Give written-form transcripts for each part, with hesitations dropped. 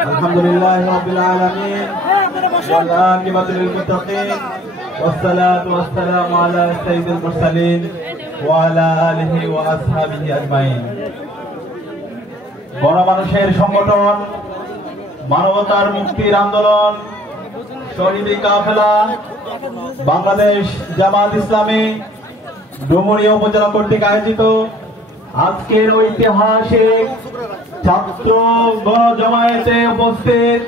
আলহামদুলিল্লাহি রাব্বিল আলামিন ওয়াল আকিবাতু লিল মুত্তাকিন ওয়াসসালাতু ওয়াসসালামু আলা সাইয়্যিদিল মুরসালিন ওয়া আলা আলিহি ওয়া আসহাবিহি আজমাইন। গণমানুষের সংগঠন, মানবতার মুক্তির আন্দোলন, শহীদি কাফেলা, বাংলাদেশ জামাত ইসলামী ডুমুরিয়া উপজেলা কর্তৃক আয়োজিত আজকের ঐতিহাসিক ছাত্র গণজমায়েতে উপস্থিত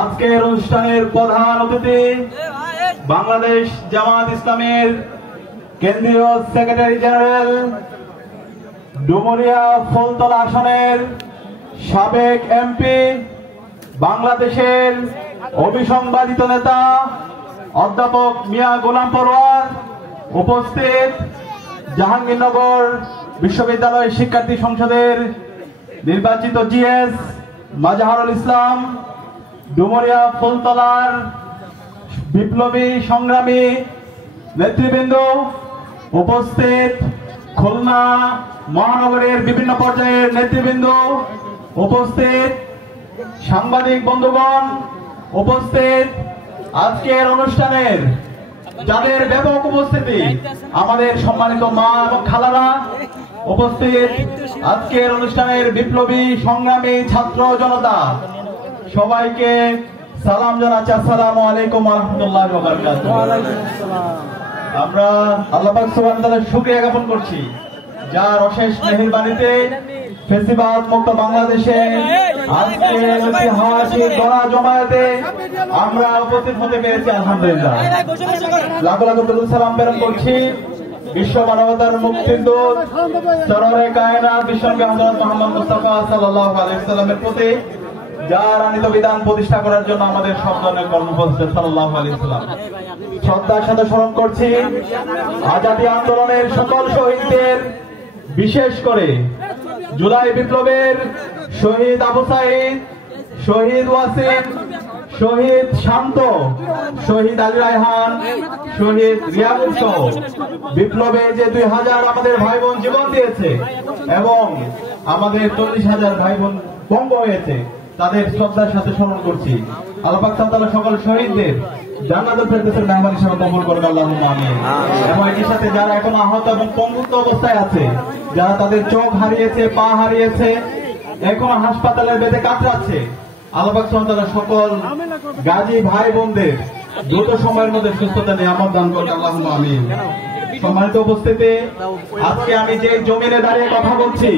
আজকের অনুষ্ঠানের প্রধান অতিথি বাংলাদেশ জামাত ইসলামের কেন্দ্রীয় সেক্রেটারি জেনারেল, ডুমুরিয়া ফুলতলা আসনের সাবেক এমপি, বাংলাদেশের অবিসংবাদিত নেতা অধ্যাপক মিয়া গোলাম পরোয়ার, উপস্থিত জাহাঙ্গীরনগর বিশ্ববিদ্যালয় শিক্ষার্থী সংসদের নির্বাচিত জিএস মাজাহারুল ইসলাম, ডুমুরিয়া ফুলতলার বিপ্লবী সংগ্রামী নেতৃবৃন্দ, উপস্থিত খুলনা মহানগরের বিভিন্ন পর্যায়ের নেতৃবৃন্দ, উপস্থিত সাংবাদিক বন্ধুগণ, উপস্থিত আজকের অনুষ্ঠানের যাদের ব্যাপক উপস্থিতি, আমাদের সম্মানিত মা এবং খালারা, উপস্থিত আজকের অনুষ্ঠানের বিপ্লবী সংগ্রামী ছাত্র জনতা, সবাইকে সালাম জানাচ্ছি। আসসালামু আলাইকুম ওয়া রাহমাতুল্লাহি ওয়া বারাকাতুহু। আমরা আল্লাহ পাক সুবহানাহু ওয়া তাআলার শুকরিয়া জ্ঞাপন করছি, যার অশেষ মেহেরবানিতে ফেসিবাদ মুক্ত বাংলাদেশে আজকের ঐতিহাসিক গণজমায়েতে আমরা উপস্থিত হতে পেরেছি। আলহামদুলিল্লাহ, লাখ লাখ দরুদ সালাম প্রেরণ করছি বিশ্ব মানবতার মুক্তির দূত সরওয়ারে কায়নাত বিশ্বনবী হযরত মুহাম্মদ মুস্তাফা সাল্লাল্লাহু আলাইহি ওয়াসাল্লামের প্রতি, যার আনিত বিধান প্রতিষ্ঠা করার জন্য আমাদের সব ধরনের কর্মপন্থী সাল্লাল্লাহু আলাইহি ওয়াসাল্লাম। শ্রদ্ধার সাথে স্মরণ করছি আজাদী আন্দোলনের সকল শহীদদের, বিশেষ করে জুলাই বিপ্লবের শহীদ আবু সাঈদ, শহীদ ওয়াসিম, শহীদ শান্ত, শহীদ আলী রায়হান, শহীদ রিয়াজুল সহ বিপ্লবে যে 2000 আমাদের ভাই বোন জীবন দিয়েছে এবং আমাদের 40,000 ভাই বোন পঙ্গ হয়েছে, তাদের শ্রদ্ধার সাথে স্মরণ করছি। আল্লাহ পাক তাআলা সকল শহীদদের জান্নাতুল ফেরদৌসের মেহমান হিসেবে কবুল করুন, আল্লাহুম্মা আমিন। এবং এর সাথে যারা এখন আহত এবং পঙ্গুত্ব অবস্থায় আছে, যারা তাদের চোখ হারিয়েছে, পা হারিয়েছে, এখন হাসপাতালের বেডে কাতরাচ্ছে, আল্লাহ পাক সুবহানাহু ওয়া তাআলা সকল গাজী ভাই বোনদের দ্রুত সময়ের মধ্যে সুস্থতা নিয়ামত দান করুন, আল্লাহুম্মা আমিন। সম্মানিত উপস্থিতি, আজকে আমি যে জমিনে দাঁড়িয়ে কথা বলছি,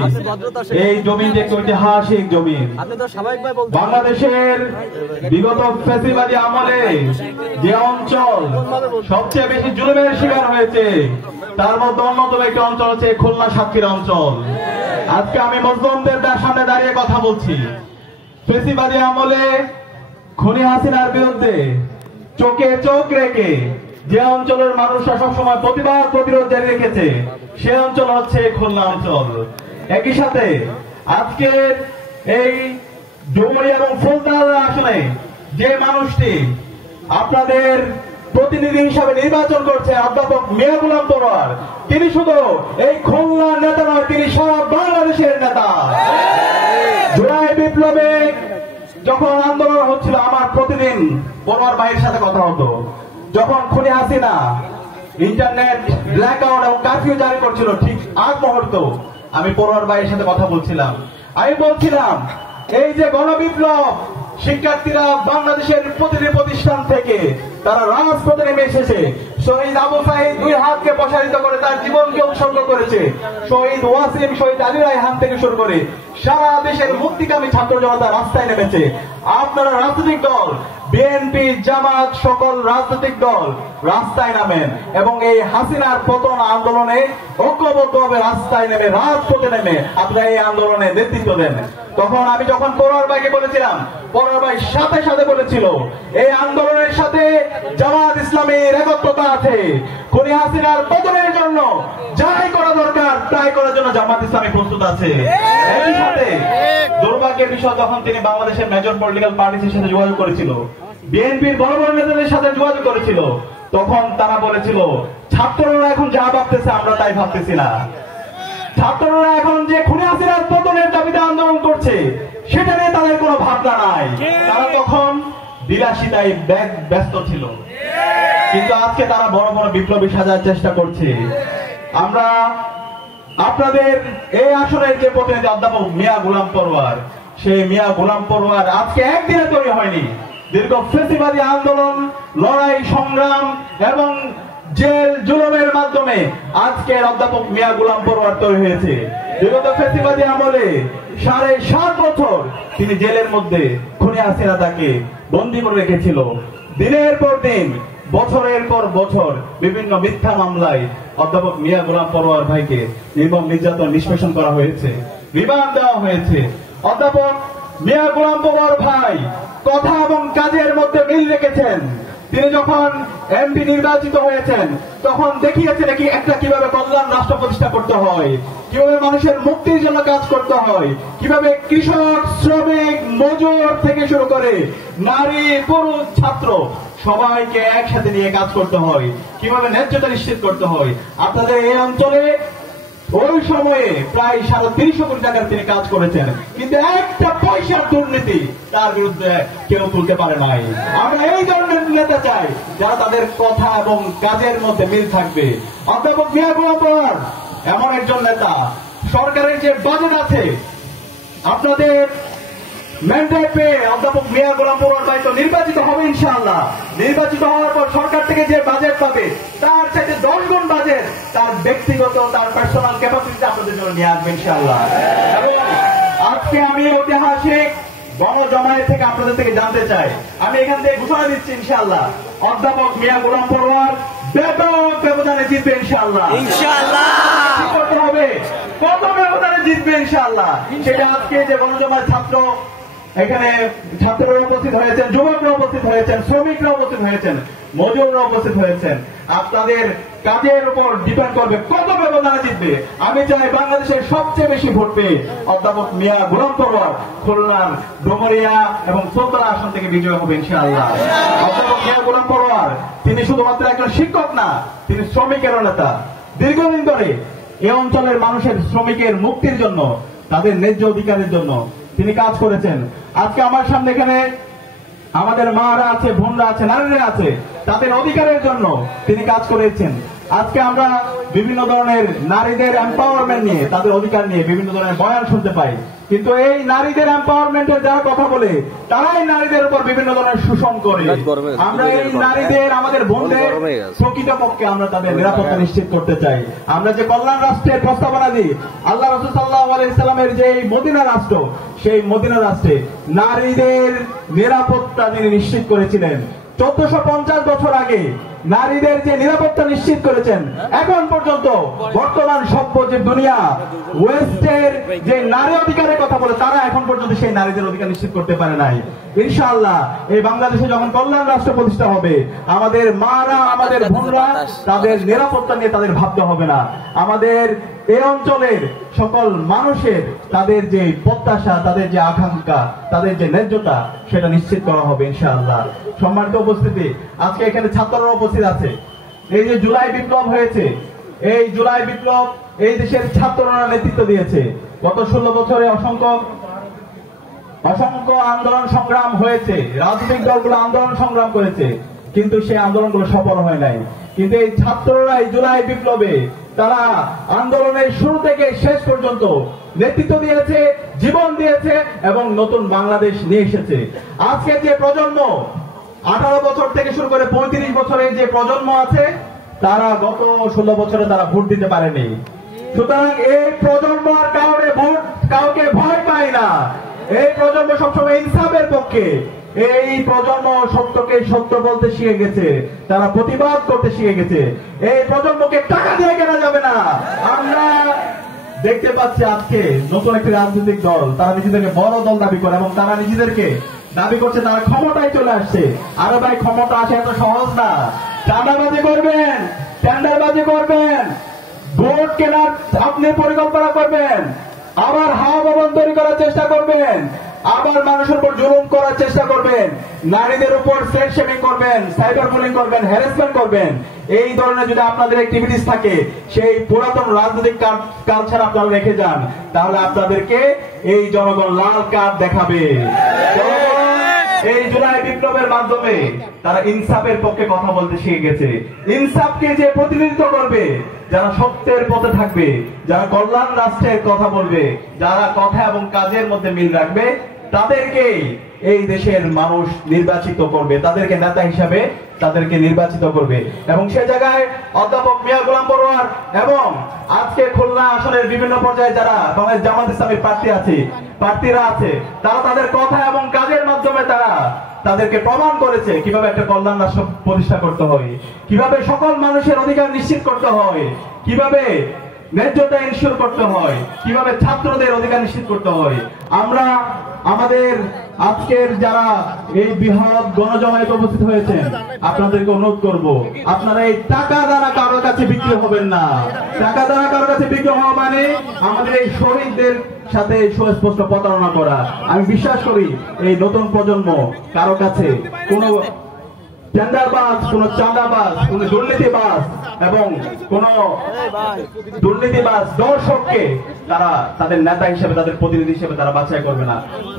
এই জমিন যে ঐতিহাসিক জমিন। বাংলাদেশের বিগত ফ্যাসিবাদী আমলে যে অঞ্চল সবচেয়ে বেশি জুলুমের শিকার হয়েছে, তার মধ্যে অন্যতম একটি অঞ্চল হচ্ছে খুলনা সাতক্ষীরা অঞ্চল। আজকে আমি মজলুমদের সামনে দাঁড়িয়ে কথা বলছি। ফ্যাসিবাদী আমলে খুনি হাসিনার বিরুদ্ধে চোখে চোখ রেখে যে অঞ্চলের মানুষরা সবসময় প্রতিবাদ প্রতিরোধ জারি রেখেছে, সে অঞ্চল হচ্ছে খুলনা অঞ্চল। একই সাথে আজকে এই ডুমুরিয়া এবং ফুলতলা আসনে যে মানুষটি আপনাদের প্রতিনিধি হিসাবে নির্বাচন করছে, অধ্যাপক মিয়া গোলাম পরোয়ার, তিনি শুধু এই খুলনার নেতা নয়, তিনি সারা বাংলাদেশের নেতা। জুলাই বিপ্লবে যখন আন্দোলন হচ্ছিল, আমার প্রতিদিন পরোয়ার ভাইয়ের সাথে কথা হতো। যখন খুনি হাসিনা ইন্টারনেট ব্ল্যাকআউট এবং কারফিউ জারি করছিল, ঠিক আগ মুহূর্ত আমি পরোয়ার ভাইয়ের সাথে কথা বলছিলাম। আমি বলছিলাম, এই যে গণবিপ্লব, শিক্ষার্থীরা বাংলাদেশের প্রতিটি প্রতিষ্ঠান থেকে তারা রাজপথে নেমে এসেছে। শহীদ আবু সাঈদ 2 হাতকে প্রসারিত করে তার জীবনকে উৎসর্গ করেছে। শহীদ ওয়াসিম, শহীদ আলী রায়হান থেকে শুরু করে সারা দেশের মুক্তিকামী ছাত্র জনতা রাস্তায় নেমেছে। আপনারা রাজনৈতিক দল, বিএনপি, জামাত, সকল রাজনৈতিক দল রাস্তায় নামেন এবং এই হাসিনার পতন আন্দোলনে ঐক্যবদ্ধভাবে রাস্তায় নেমে, রাজপথে নেমে আপনারা এই আন্দোলনে নেতৃত্ব দেন। তখন আমি যখন পরোয়ার ভাইকে বলেছিলাম, পরোয়ার ভাই সাথে সাথে বলেছিল, এই আন্দোলনের সাথে জামাত ইসলামের একত্রতা আছে। খুনি হাসিনার পতনের জন্য যাই করা দরকার তাই করার জন্য জামাত ইসলামী প্রস্তুত আছে। একই সাথে দুর্ভাগ্যের বিষয়, যখন তিনি বাংলাদেশের মেজর পলিটিক্যাল পার্টির সাথে যোগাযোগ করেছিল, বিএনপির বড় বড় নেতাদের সাথে যোগাযোগ করেছিল, তখন তারা বলেছিল, ছাত্ররা এখন যা ভাবতেছে আমরা তাই ভাবতেছি না। ছাত্ররা এখন যে খুনি হাসিনার পতনের দাবিতে আন্দোলন করছে, সেটা নিয়ে তাদের কোনো ভাবনা নাই, তারা তখন বিলাসিতায় ব্যস্ত ছিল। কিন্তু আজকে তারা বড় বড় বিপ্লবী সাজার চেষ্টা করছে। আমরা আপনাদের এই আসনের যে প্রতিনিধি অধ্যাপক মিয়া গোলাম পরোয়ার, সেই মিয়া গোলাম পরোয়ার আজকে একদিনে তৈরি হয়নি। দীর্ঘ ফ্যাসিবাদী আন্দোলন, লড়াই, সংগ্রাম এবং জেল জুলুমের মাধ্যমে আজকের অধ্যাপক মিয়া গোলাম পরোয়ার তৈরি হয়েছে। বিগত ফ্যাসিবাদী আমলে 7.5 বছর তিনি জেলের মধ্যে খুনি হাসিনা তাকে বন্দী করে রেখেছিল। দিনের পর দিন, বছরের পর বছর বিভিন্ন মিথ্যা মামলায় অধ্যাপক মিয়া গোলাম পরোয়ার ভাইকে নির্মম নির্যাতন নিষ্পেষণ করা হয়েছে, রিমান্ড দেওয়া হয়েছে। অধ্যাপক মিয়া গোলাম পরোয়ার ভাই কথা এবং কাজের মধ্যে মিল রেখেছেন। তিনি যখন এমপি নির্বাচিত হয়েছেন তখন দেখিয়েছেন কিভাবে কল্যাণ রাষ্ট্র প্রতিষ্ঠা করতে হয়, কিভাবে মানুষের মুক্তির জন্য কাজ করতে হয়, কিভাবে কৃষক, শ্রমিক, মজুর থেকে শুরু করে নারী, পুরুষ, ছাত্র সবাইকে একসাথে নিয়ে কাজ করতে হয়, কিভাবে ন্যায্যতা নিশ্চিত করতে হয়। আপনাদের এই অঞ্চলে ওই সময়ে প্রায় 350 কোটি টাকার তিনি কাজ করেছেন, কিন্তু একটা পয়সার দুর্নীতি তার বিরুদ্ধে কেউ তুলতে পারে নাই। আমরা এই ধরনের নেতা চাই যারা তাদের কথা এবং কাজের মধ্যে মিল থাকবে। অধ্যাপক মিয়া গোলাম পরোয়ার এমন একজন নেতা, সরকারের যে বাজেট আছে, আপনাদের ম্যান্ডেট পেয়ে অধ্যাপক মিয়া গোলাম পরোয়ার ভাই তো নির্বাচিত হবে ইনশাআল্লাহ। নির্বাচিত হওয়ার পর সরকার থেকে যে বাজেট পাবে তার চাইতে 10 গুণ বাজেট তার ব্যক্তিগত, তার পার্সোনাল ক্যাপাসিটি আপনাদের জন্য নিয়ে আসবে ইনশাআল্লাহ। এবং আজকে আমি ঐতিহাসিক গণজমায়েত থেকে আপনাদের থেকে জানতে চাই, আমি এখান থেকে ঘোষণা দিচ্ছি ইনশাআল্লাহ অধ্যাপক মিয়া গোলাম পরোয়ার ব্যাপক ব্যবধানে জিতবে ইনশাআল্লাহ। কি করতে হবে, কত ব্যবধানে জিতবে ইনশাআল্লাহ, সেটা আজকে যে গণজমায়েত ছাত্র, এখানে ছাত্ররা উপস্থিত হয়েছেন, যুবকরা উপস্থিত হয়েছেন, শ্রমিকরা উপস্থিত হয়েছেন, মজুররা উপস্থিত হয়েছেন, আপনাদের কাজের উপর ডিপেন্ড করবে কত ব্যবধানে জিতবে। আমি চাই বাংলাদেশের সবচেয়ে বেশি ভোট পেয়ে অধ্যাপক মিয়া গোলাম পরোয়ার খুলনার ডুমুরিয়া এবং চৌতলা আসন থেকে বিজয় হবে ইনশাআল্লাহ। অধ্যাপক মিয়া গোলাম পরোয়ার তিনি শুধুমাত্র একজন শিক্ষক না, তিনি শ্রমিকেরও নেতা। দীর্ঘদিন ধরে এই অঞ্চলের মানুষের, শ্রমিকের মুক্তির জন্য, তাদের ন্যায্য অধিকারের জন্য তিনি কাজ করেছেন। আজকে আমার সামনে এখানে আমাদের মারা আছে, বোনরা আছে, নারীরা আছে, তাদের অধিকারের জন্য তিনি কাজ করেছেন। আজকে আমরা বিভিন্ন ধরনের নারীদের এম্পাওয়ারমেন্ট নিয়ে, তাদের অধিকার নিয়ে বিভিন্ন ধরনের বয়ান শুনতে পাই, কিন্তু এই নারীদের এম্পাওয়ারমেন্টের যারা কথা বলে তারাই নারীদের উপর বিভিন্ন ধরনের শোষণ করে। আমরা এই নারীদের, আমাদের বোনদের প্রকৃতপক্ষে আমরা তাদের নিরাপত্তা নিশ্চিত করতে চাই। আমরা যে কল্যাণ রাষ্ট্রের প্রস্তাবনা দিই, আল্লাহ রাসূল সাল্লাল্লাহু আলাইহি সাল্লামের যে মদিনা রাষ্ট্র, সেই মদিনা রাষ্ট্রে নারীদের নিরাপত্তা তিনি নিশ্চিত করেছিলেন। 1450 বছর আগে নারীদের যে নিরাপত্তা নিশ্চিত করেছেন, এখন পর্যন্ত বর্তমান সভ্য যে দুনিয়া, ওয়েস্টের যে নারী অধিকারের কথা বলে, তারা এখন পর্যন্ত সেই নারীদের অধিকার নিশ্চিত করতে পারে নাই। ইনশাআল্লাহ এই বাংলাদেশে যখন কল্যাণ রাষ্ট্র প্রতিষ্ঠা হবে, আমাদের মারা, আমাদের বোনরা, তাদের নিরাপত্তা নিয়ে তাদের ভাবতে হবে না। আমাদের এই অঞ্চলের সকল মানুষের তাদের যে প্রত্যাশা, তাদের যে আকাঙ্ক্ষা, তাদের যে ন্যায্যতা, সেটা নিশ্চিত করা হবে ইনশাআল্লাহ। সম্মানিত উপস্থিতি, আজকে এখানে ছাত্ররা উপস্থিত আছে। এই যে জুলাই বিপ্লব হয়েছে, এই জুলাই বিপ্লব এই দেশের ছাত্ররা নেতৃত্ব দিয়েছে। গত 16 বছরে অসংখ্য আন্দোলন সংগ্রাম হয়েছে, রাজনৈতিক দলগুলো আন্দোলন সংগ্রাম করেছে, কিন্তু সেই আন্দোলনগুলো সফল হয় নাই। কিন্তু এই ছাত্ররা এই জুলাই বিপ্লবে তারা আন্দোলনের শুরু থেকে শেষ পর্যন্ত নেতৃত্ব দিয়েছে, জীবন দিয়েছে এবং নতুন বাংলাদেশ নিয়ে এসেছে। আজকে যে প্রজন্ম 18 বছর থেকে শুরু করে 35 বছরের যে প্রজন্ম আছে, তারা গত 16 বছরে তারা ভোট দিতে পারেনি। সুতরাং এই প্রজন্ম আর কাউকে ভয় পায় না। এই প্রজন্ম সবসময় ইনসাফের পক্ষে। এই প্রজন্ম সত্যকে সত্য বলতে শিখে গেছে, তারা প্রতিবাদ করতে শিখে গেছে। এই প্রজন্মকে টাকা দিয়ে কেনা যাবে না। আমরা দেখতে পাচ্ছি আজকে নতুন একটি রাজনৈতিক দল, তারা নিজেদেরকে বড় দল দাবি করে এবং তারা নিজেদেরকে দাবি করছে তারা ক্ষমতায় চলে আসছে। আরে ভাই, ক্ষমতা আসে এত সহজ না। চাঁদাবাজি করবেন, টেন্ডারবাজি করবেন, ভোট কেনার আপনি পরিকল্পনা করবেন, আবার হাওয়া ভবন তৈরি করার চেষ্টা করবেন, আবার মানুষের উপর জুলুম করার চেষ্টা করবেন, নারীদের উপর স্লেট শেমিং করবেন, সাইবার বুলিং করবেন, হ্যারাসমেন্ট করবেন, এই ধরনের যদি আপনাদের অ্যাক্টিভিটিস থাকে, সেই পুরাতন রাজনৈতিক কালচার আপনারা রেখে যান, তাহলে আপনাদেরকে এই জনগণ লাল কার্ড দেখাবে। এই জুলাই বিপ্লবের মাধ্যমে তারা ইনসাফের পক্ষে কথা বলতে শিখে গেছে। ইনসাফকে যে প্রতিনিধিত্ব করবে, যারা সত্যের পথে থাকবে, যারা কল্যাণ রাষ্ট্রের কথা বলবে, যারা কথা এবং কাজের মধ্যে মিল রাখবে, তাদেরকে এই দেশের মানুষ নির্বাচিত করবে, তাদেরকে নেতা হিসাবে তাদেরকে নির্বাচিত করবে। এবং সে জায়গায় অধ্যাপক মিয়া গোলাম পরোয়ার এবং আজকে খুলনা আসনের বিভিন্ন পর্যায়ে যারা বাংলাদেশ জামাত ইসলামীর প্রার্থীরা আছে, তারা তাদের কথা এবং কাজের মাধ্যমে তারা তাদেরকে প্রমাণ করেছে কিভাবে একটা কল্যাণ রাষ্ট্র প্রতিষ্ঠা করতে হয়, কিভাবে সকল মানুষের অধিকার নিশ্চিত করতে হয়, কিভাবে ন্যায্যতা ইনশিওর করতে হয়, কিভাবে ছাত্রদের অধিকার নিশ্চিত করতে হয়। আমরা আমাদের আজকের যারা এই বৃহৎ গণজমায়েতে উপস্থিত হয়েছেন, আপনাদেরকে অনুরোধ করব, আপনারা এই টাকা দ্বারা কারোর কাছে বিক্রি হবেন না। টাকা দ্বারা কারোর কাছে বিক্রি হওয়া মানে আমাদের এই শহীদদের সাথে সুস্পষ্ট প্রতারণা করা। আমি বিশ্বাস করি এই নতুন প্রজন্ম কারো কাছে কোনো টেন্ডারবাজ, কোন চাঁদাবাজ, কোন দুর্নীতিবাজ এবং কোন দুর্নীতিবাজ দর্শককে তারা তাদের নেতা হিসেবে, তাদের প্রতিনিধি হিসেবে তারা বাছাই করবে না।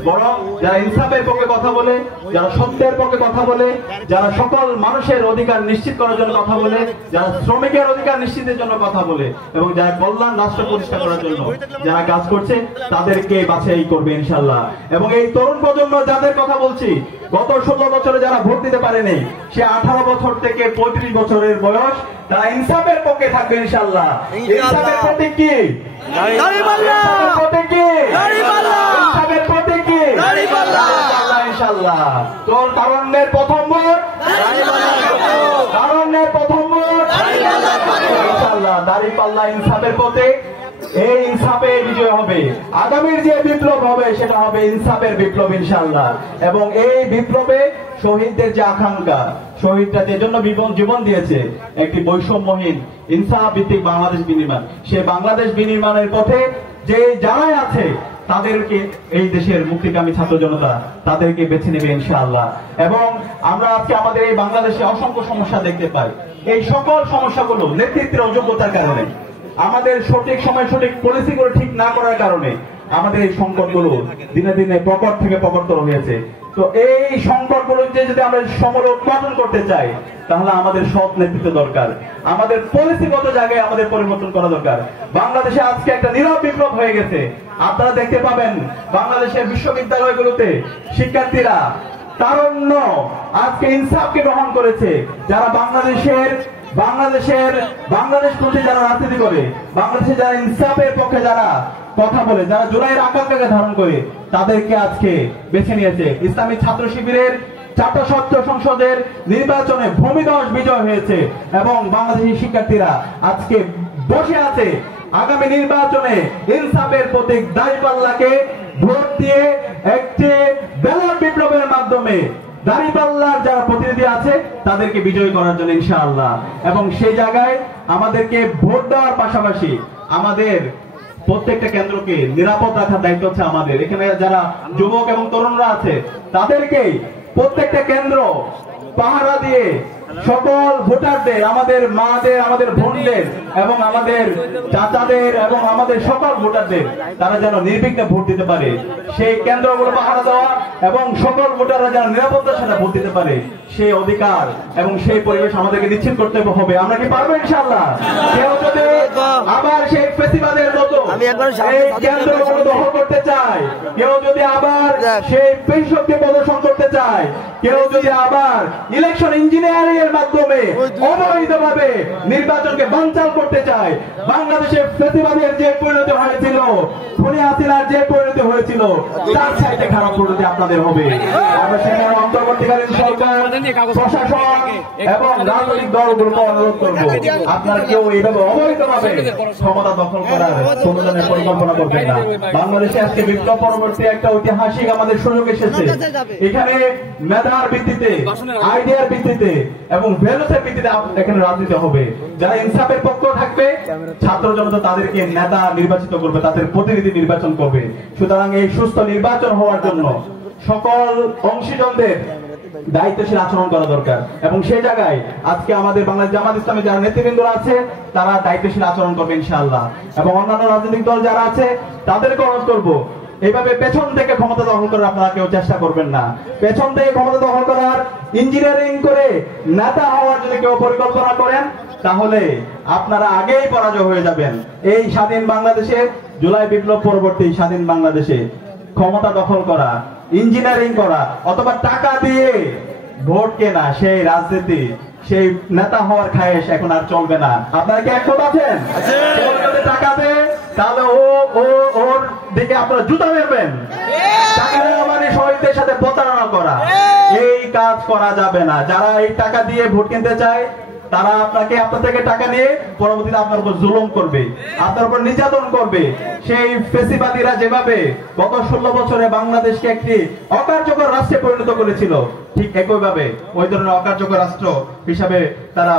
বরং যারা ইনসাফের পক্ষে কথা বলে, যারা সত্যের পক্ষে কথা বলে, যারা সকল মানুষের অধিকার নিশ্চিত করার জন্য কথা বলে, যারা শ্রমিকের অধিকার নিশ্চিতের জন্য কথা বলে এবং যারা কল্যাণ রাষ্ট্র প্রতিষ্ঠা করার জন্য যারা কাজ করছে, তাদেরকে বাছাই করবে ইনশাল্লাহ। এবং এই তরুণ প্রজন্ম যাদের কথা বলছি, গত 16 বছরে যারা ভোট দিতে পারেনি, সে 18 বছর থেকে 35 বছরের বয়স, তারা ইনসাফের পক্ষে থাকবে ইনশাল্লাহ। ইনসাফের প্রতীক কি? ইনসাফের প্রতীক কি? ইনসাফের প্রতীক কি? ইনশাল্লাহ। তো তারুণ্যের প্রথম ভোট, তারুণ্যের প্রথম ভোট ইনশাল্লাহ দাঁড়িপাল্লা ইনসাফের প্রতীক। এই ইনসাফে বিজয় হবে। আগামীর যে বিপ্লব হবে সেটা হবে ইনসাফের বিপ্লব ইনশাআল্লাহ। এবং এই বিপ্লবে শহীদদের যে আকাঙ্ক্ষা, শহীদরা যে জন্য জীবন দিয়েছে, একটি বৈষম্যহীন ইনসাফ ভিত্তিক বাংলাদেশ বিনির্মাণ, সে বাংলাদেশ বিনির্মাণের পথে যে যারাই আছে তাদেরকে এই দেশের মুক্তিকামী ছাত্র জনতা তাদেরকে বেছে নেবে ইনশাআল্লাহ। এবং আমরা আজকে আমাদের এই বাংলাদেশে অসংখ্য সমস্যা দেখতে পাই। এই সকল সমস্যাগুলো নেতৃত্বের অযোগ্যতার কারণে, আমাদের সঠিক সময় সঠিক পলিসিগুলো ঠিক না করার কারণে আমাদের এই সংকটগুলো দিনে দিনে প্রকট থেকে প্রকটতর হয়েছে। তো এই সংকটগুলো যদি আমরা সমূলে উৎপাদন করতে চাই, তাহলে আমাদের সৎ নেতৃত্ব দরকার, আমাদের পলিসিগত জায়গায় আমাদের পরিবর্তন করা দরকার। বাংলাদেশে আজকে একটা নীরব বিপ্লব হয়ে গেছে। আপনারা দেখতে পাবেন বাংলাদেশের বিশ্ববিদ্যালয়গুলোতে শিক্ষার্থীরা তারুণ্য আজকে ইনসাফকে গ্রহণ করেছে। যারা বাংলাদেশ প্রতি যারা রাজনীতি করে, বাংলাদেশে যারা ইনসাফের পক্ষে যারা কথা বলে, যারা জুলাইয়ের আকাঙ্ক্ষাকে ধারণ করে, তাদেরকে আজকে বেছে নিয়েছে। ইসলামী ছাত্র শিবিরের 4টা সত্য সংসদের নির্বাচনে ভূমিধস বিজয় হয়েছে এবং বাংলাদেশি শিক্ষার্থীরা আজকে বসে আছে আগামী নির্বাচনে ইনসাফের প্রতীক দাঁড়িপাল্লাকে ভোট দিয়ে একটি ব্যালট বিপ্লবের মাধ্যমে দাঁড়িপাল্লার যারা প্রতিনিধি আছে তাদেরকে বিজয়ী করার জন্য ইনশাআল্লাহ। এবং সেই জায়গায় আমাদেরকে ভোট দেওয়ার পাশাপাশি আমাদের প্রত্যেকটা কেন্দ্রকে নিরাপদ রাখার দায়িত্ব হচ্ছে আমাদের। এখানে যারা যুবক এবং তরুণরা আছে তাদেরকে প্রত্যেকটা কেন্দ্র পাহারা দিয়ে সকল ভোটারদের, আমাদের মাদের, আমাদের বোনদের এবং আমাদের চাচাদের এবং আমাদের সকল ভোটারদের তারা যেন নির্বিঘ্নে ভোট দিতে পারে, সেই কেন্দ্রগুলো পাহারা দেওয়া এবং সকল ভোটাররা যেন নিরাপত্তার সাথে ভোট দিতে পারে, সেই অধিকার এবং সেই পরিবেশ আমাদেরকে নিশ্চিত করতে হবে। আমরা কি পারবো ইনশাআল্লাহ? কেউ যদি আবার সেই ফেসিবাদের মতো এই কেন্দ্রগুলো দখল করতে চায়, কেউ যদি আবার সেই পেশককে প্রদর্শন করতে চায়, কেউ যদি আবার ইলেকশন ইঞ্জিনিয়ারিং এর মাধ্যমে অবৈধভাবে নির্বাচনকে বানচাল করতে চায়, বাংলাদেশে ফেসিবাদের যে পরিণতি হয়েছিল, খুনি হাসিনার যে পরিণতি হয়েছিল, তার চাইতে খারাপ পরিণতি আপনাদের আমাদের হবে। আমরা সেখানে অন্তর্বর্তীকালীন সরকার, প্রশাসন এবং রাজনৈতিক দলগুলোকে অনুরোধ করবো, আপনারা কেউ এইভাবে অবৈধভাবে ক্ষমতা দখল করার কোন ধরনের পরিকল্পনা করবেন না। বাংলাদেশে আজকে বিপ্লব পরবর্তী একটা ঐতিহাসিক আমাদের সুযোগ এসেছে। এখানে মেধার ভিত্তিতে, আইডিয়ার ভিত্তিতে এবং ভ্যালুসের ভিত্তিতে এখানে রাজনীতি হবে। যারা ইনসাফের পক্ষ থাকবে, ছাত্র জনতা তাদেরকে নেতা নির্বাচিত করবে, তাদের প্রতিনিধি নির্বাচন করবে। সুতরাং এই সুস্থ নির্বাচন হওয়ার জন্য সকল অংশীজনদের দায়িত্বশীল আচরণ করা দরকার এবং সেই জায়গায় আজকে আমাদের বাংলাদেশ জামাত ইসলামী যারা নেতৃবৃন্দরা আছে তারা দায়িত্বশীল আচরণ করবে ইনশাআল্লাহ। এবং অন্যান্য রাজনৈতিক দল যারা আছে তাদেরকে অনুরোধ করবো, এইভাবে পেছন থেকে ক্ষমতা দখল করার আপনারা কেউ চেষ্টা করবেন না। পেছন থেকে ক্ষমতা দখল করার, ইঞ্জিনিয়ারিং করে নেতা হওয়ার যদি কেউ পরিকল্পনা করেন তাহলে আপনারা আগেই পরাজয় হয়ে যাবেন। এই স্বাধীন বাংলাদেশে, জুলাই বিপ্লব পরবর্তী স্বাধীন বাংলাদেশে ক্ষমতা দখল করা, ইঞ্জিনিয়ারিং করা অথবা টাকা দিয়ে ভোট কেনা, সেই রাজনীতি, সেই নেতা হওয়ার খায়েশ এখন আর চলবে না। আপনারা কি একমত আছেন? টাকা দেয় তাহলে ওর দিকে আপনারা জুতা মেরবেন। টাকা দেওয়া মানে শহীদদের সাথে প্রতারণা করা, এই কাজ করা যাবে না। যারা এই টাকা দিয়ে ভোট কিনতে চায় তারা আপনার থেকে টাকা নিয়ে পরবর্তীতে আপনার উপর জুলুম করবে, আপনার উপর নির্যাতন করবে। সেই ফেসিবাদীরা যেভাবে গত 16 বছরে বাংলাদেশকে একটি অকার্যকর রাষ্ট্রে পরিণত করেছিল, ঠিক একইভাবে ওই ধরনের অকার্যকর রাষ্ট্র হিসাবে তারা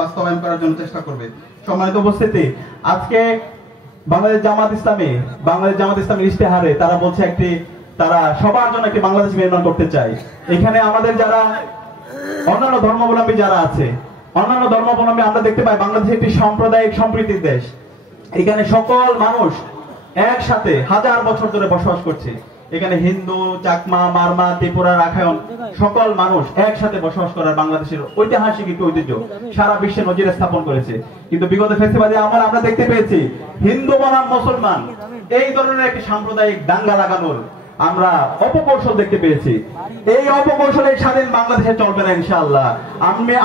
বাস্তবায়ন করার জন্য চেষ্টা করবে। সম্মানিত উপস্থিতি, আজকে বাংলাদেশ জামাত ইসলামী ইশতেহারে তারা বলছে তারা সবার জন্য একটি বাংলাদেশ নির্মাণ করতে চায়। এখানে আমাদের যারা অন্যান্য ধর্মাবলম্বী যারা আছে, অন্যান্য ধর্মাবলম্বী আমরা দেখতে পাই বাংলাদেশ একটি সাম্প্রদায়িক সম্প্রীতির দেশ। এখানে সকল মানুষ একসাথে হাজার বছর ধরে বসবাস করছে। এখানে হিন্দু, চাকমা, মারমা, ত্রিপুরা, রাখায়ন সকল মানুষ একসাথে বসবাস করার বাংলাদেশের ঐতিহাসিক একটি ঐতিহ্য সারা বিশ্বে নজির স্থাপন করেছে। কিন্তু বিগত ফেসিবাদে আমরা দেখতে পেয়েছি হিন্দু বনাম মুসলমান এই ধরনের একটি সাম্প্রদায়িক দাঙ্গা লাগানোর আমরা অপকৌশল দেখতে পেয়েছি। এই অপকৌশলে স্বাধীন বাংলাদেশে চলবে না ইনশাআল্লাহ।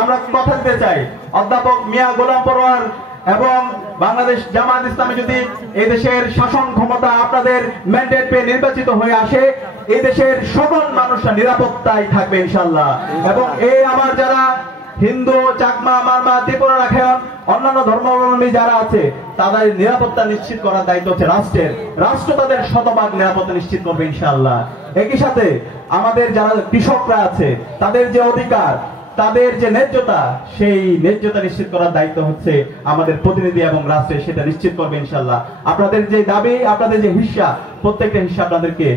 আমরা কথা দিতে চাই, অধ্যাপক মিয়া গোলাম পরোয়ার এবং বাংলাদেশ জামাত ইসলামী যদি এই দেশের শাসন ক্ষমতা আপনাদের ম্যান্ডেট পেয়ে নির্বাচিত হয়ে আসে, এই দেশের সকল মানুষরা নিরাপত্তায় থাকবে ইনশাআল্লাহ। এবং এই আমার যারা হিন্দু, চাকমা, মারমা, ত্রিপুরা, রাখায়ন অন্যান্য ধর্মাবলম্বী যারা আছে তাদের নিরাপত্তা নিশ্চিত করার দায়িত্ব হচ্ছে রাষ্ট্রের। রাষ্ট্র তাদের শতভাগ নিরাপত্তা নিশ্চিত করবে ইনশাআল্লাহ। একই সাথে আমাদের যারা কৃষকরা আছে তাদের যে অধিকার, তাদের যে ন্যায্যতা, সেই ন্যায্যতা নিশ্চিত করার দায়িত্ব হচ্ছে আমাদের প্রতিনিধি এবং রাষ্ট্রের, সেটা নিশ্চিত করবে ইনশাআল্লাহ। আপনাদের যে দাবি, আপনাদের যে হিস্সা, প্রত্যেকটা হিস্সা আপনাদেরকে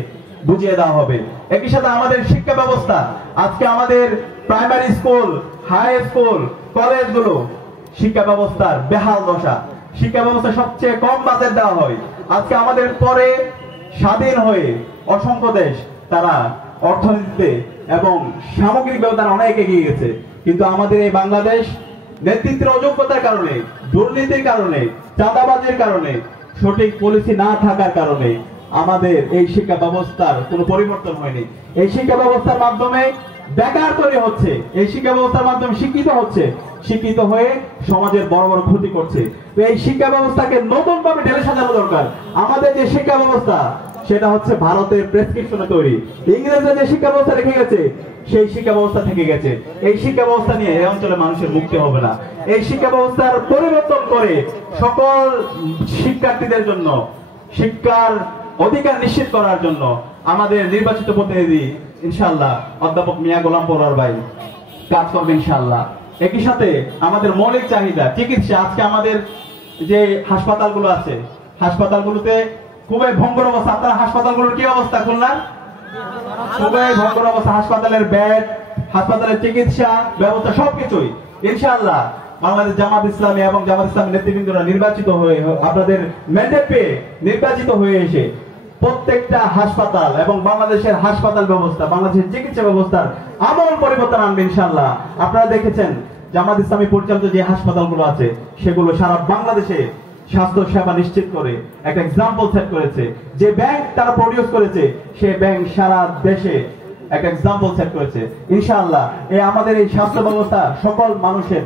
বুঝিয়ে দেওয়া হবে। একই সাথে আমাদের শিক্ষা ব্যবস্থা, আজকে আমাদের প্রাইমারি স্কুল, হাই স্কুল, কলেজগুলো শিক্ষা ব্যবস্থার বেহাল দশা। শিক্ষা ব্যবস্থা সবচেয়ে কম বাজেট দেওয়া হয়। আজকে আমাদের পরে স্বাধীন হয়ে অসংখ্য দেশ তারা অর্থনীতিতে এবং সামগ্রিকভাবে তারা অনেক এগিয়ে গেছে, কিন্তু আমাদের এই বাংলাদেশ নেতৃত্বের অযোগ্যতার কারণে, দুর্নীতির কারণে, চাঁদাবাজির কারণে, সঠিক পলিসি না থাকার কারণে আমাদের এই শিক্ষা ব্যবস্থার কোনো পরিবর্তন হয়নি। এই শিক্ষা ব্যবস্থার মাধ্যমে বেকার তৈরি হচ্ছে, এই শিক্ষা ব্যবস্থার মাধ্যমে শিক্ষিত হচ্ছে, শিক্ষিত হয়ে সমাজের বড় বড় ক্ষতি করছে। তো এই শিক্ষা ব্যবস্থাকে নতুন ভাবে ঢেলে সাজানো দরকার। আমাদের যে শিক্ষা ব্যবস্থা সেটা হচ্ছে ভারতের প্রেসক্রিপশনে তৈরি। ইংরেজরা যে শিক্ষা ব্যবস্থা রেখে গেছে সেই শিক্ষা ব্যবস্থা থেকে গেছে। এই শিক্ষা ব্যবস্থা নিয়ে এই অঞ্চলে মানুষের মুক্তি হবে না। এই শিক্ষা ব্যবস্থার পরিবর্তন করে সকল শিক্ষার্থীদের জন্য শিক্ষার অধিকার নিশ্চিত করার জন্য আমাদের নির্বাচিত প্রতিনিধি ইনশাআল্লাহ অধ্যাপক মিয়া গোলাম পরোয়ার ভাই কাজ করবে ইনশাআল্লাহ। একই সাথে আমাদের মৌলিক চাহিদা চিকিৎসা, আজকে আমাদের যে হাসপাতালগুলো আছে, হাসপাতালগুলোতে খুবই ভঙ্গুর অবস্থা। আপনার হাসপাতালগুলোর কি অবস্থা? খুলনার খুবই ভঙ্গুর অবস্থা। হাসপাতালের বেড, হাসপাতালের চিকিৎসা ব্যবস্থা সবকিছুই ইনশাআল্লাহ বাংলাদেশ জামাত ইসলামী এবং জামাত ইসলামী নেতৃবৃন্দরা নির্বাচিত হয়ে আপনাদের ম্যান্ডেট পেয়ে নির্বাচিত হয়ে এসে প্রত্যেকটা হাসপাতাল এবং বাংলাদেশের হাসপাতাল ব্যবস্থা, বাংলাদেশের চিকিৎসা ব্যবস্থার আমূল পরিবর্তন আনবে ইনশাআল্লাহ। আপনারা দেখেছেন জামাত ইসলামী পরিচালিত যে হাসপাতালগুলো আছে সেগুলো সারা বাংলাদেশে স্বাস্থ্য সেবা নিশ্চিত করে একটা এক্সাম্পল সেট করেছে। যে ব্যাংক তারা প্রডিউস করেছে সেই ব্যাংক সারা দেশে একটা এক্সাম্পল সেট করেছে ইনশাআল্লাহ। আমাদের এই স্বাস্থ্য ব্যবস্থা সকল মানুষের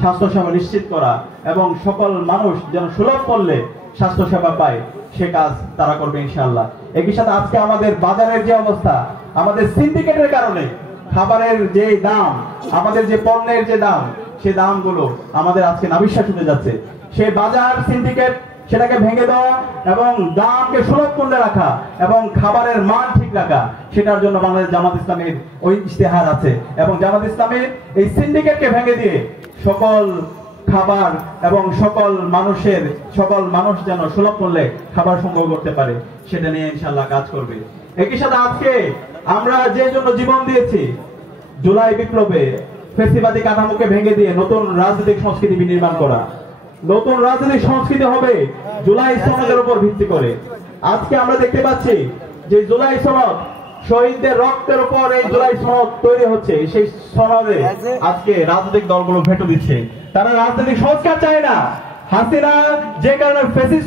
স্বাস্থ্য সেবা নিশ্চিত করা এবং সকল মানুষ যেন সুলভ মূল্যে স্বাস্থ্য সেবা পায় সে কাজ তারা করবে ইনশাআল্লাহ। একই সাথে আজকে আমাদের বাজারের যে অবস্থা, আমাদের সিন্ডিকেটের কারণে খাবারের যে দাম, আমাদের যে পণ্যের যে দাম, সেই দামগুলো আমাদের আজকে নাবিশ্বাস উঠে যাচ্ছে। সেই বাজার সিন্ডিকেট সেটাকে ভেঙে দেওয়া এবং দামকে সুলভ মূল্যে রাখা এবং খাবারের মান ঠিক রাখা, সেটার জন্য বাংলাদেশ জামাত ইসলামের ওই ইশতেহার আছে। এবং জামাত ইসলামের এই সিন্ডিকেটকে ভেঙে দিয়ে সকল খাবার এবং সকল মানুষ যেন সুলভ মূল্যে খাবার সংগ্রহ করতে পারে, সেটা নিয়ে ইনশাআল্লাহ কাজ করবে। একই সাথে আজকে আমরা যে জন্য জীবন দিয়েছি, জুলাই বিপ্লবে ফ্যাসিবাদী কাঠামোকে ভেঙে দিয়ে নতুন রাজনৈতিক সংস্কৃতি বিনির্মাণ করা, নতুন রাজনৈতিক সংস্কৃতি হবে জুলাই সনদের উপর ভিত্তি করে। আজকে আমরা দেখতে পাচ্ছি যে জুলাই সনদ, শহীদদের রক্তের উপর এই জুলাই সনদ তৈরি হচ্ছে। সেই সনদে আজকে রাজনৈতিক দলগুলো ভেটো দিচ্ছে, তারা রাজনৈতিক সংস্কার চায় না। হাসিনা যে কারণে ফ্যাসিস্ট